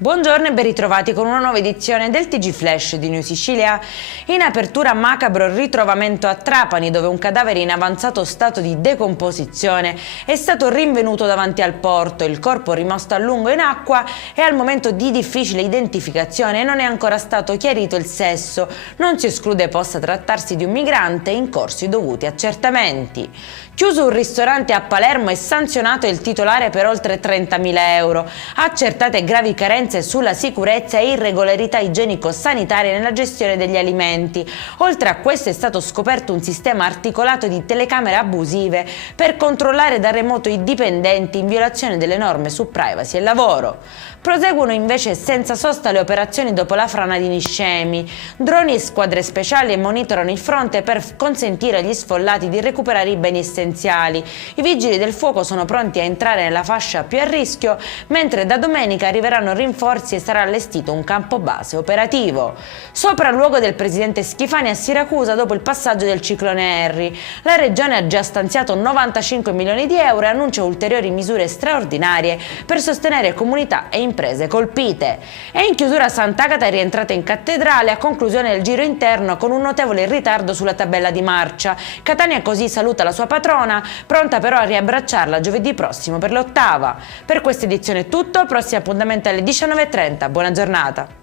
Buongiorno e ben ritrovati con una nuova edizione del TG Flash di New Sicilia. In apertura macabro ritrovamento a Trapani, dove un cadavere in avanzato stato di decomposizione è stato rinvenuto davanti al porto. Il corpo rimasto a lungo in acqua è al momento di difficile identificazione e non è ancora stato chiarito il sesso. Non si esclude possa trattarsi di un migrante, in corso i dovuti accertamenti. Chiuso un ristorante a Palermo e sanzionato il titolare per oltre 30.000 euro. Accertate gravi carenze sulla sicurezza e irregolarità igienico-sanitarie nella gestione degli alimenti. Oltre a questo è stato scoperto un sistema articolato di telecamere abusive per controllare da remoto i dipendenti in violazione delle norme su privacy e lavoro. Proseguono invece senza sosta le operazioni dopo la frana di Niscemi. Droni e squadre speciali monitorano il fronte per consentire agli sfollati di recuperare i beni essenziali. I vigili del fuoco sono pronti a entrare nella fascia più a rischio, mentre da domenica arriveranno rinforzi e sarà allestito un campo base operativo. Sopralluogo del presidente Schifani a Siracusa dopo il passaggio del ciclone Harry. La regione ha già stanziato 95 milioni di euro e annuncia ulteriori misure straordinarie per sostenere comunità e imprese colpite. E in chiusura Sant'Agata è rientrata in cattedrale a conclusione del giro interno con un notevole ritardo sulla tabella di marcia. Catania così saluta la sua patrona, pronta però a riabbracciarla giovedì prossimo per l'8ª. Per questa edizione è tutto, prossimo appuntamento alle 19:30. Buona giornata.